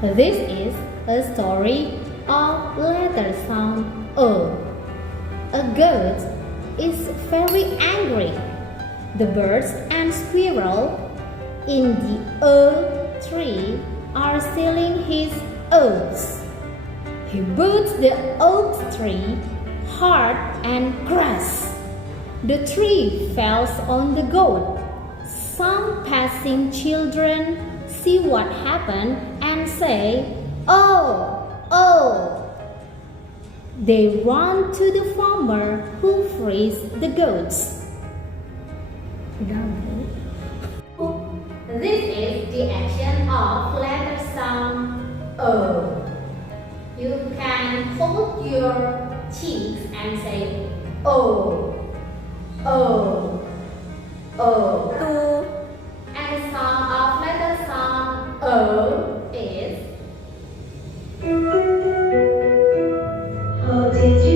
This is a story of letter sound O. A goat is very angry. The birds and squirrel in the oak tree are stealing his oats. He beats the oak tree hard and crashes. The tree falls on the goat. Some passing children see what happened and say, "Oh, oh!" They run to the farmer who frees the goats. This is the action of letter sound O. You can hold your cheeks and say O, O, O. And the sound of letter sound O is. How did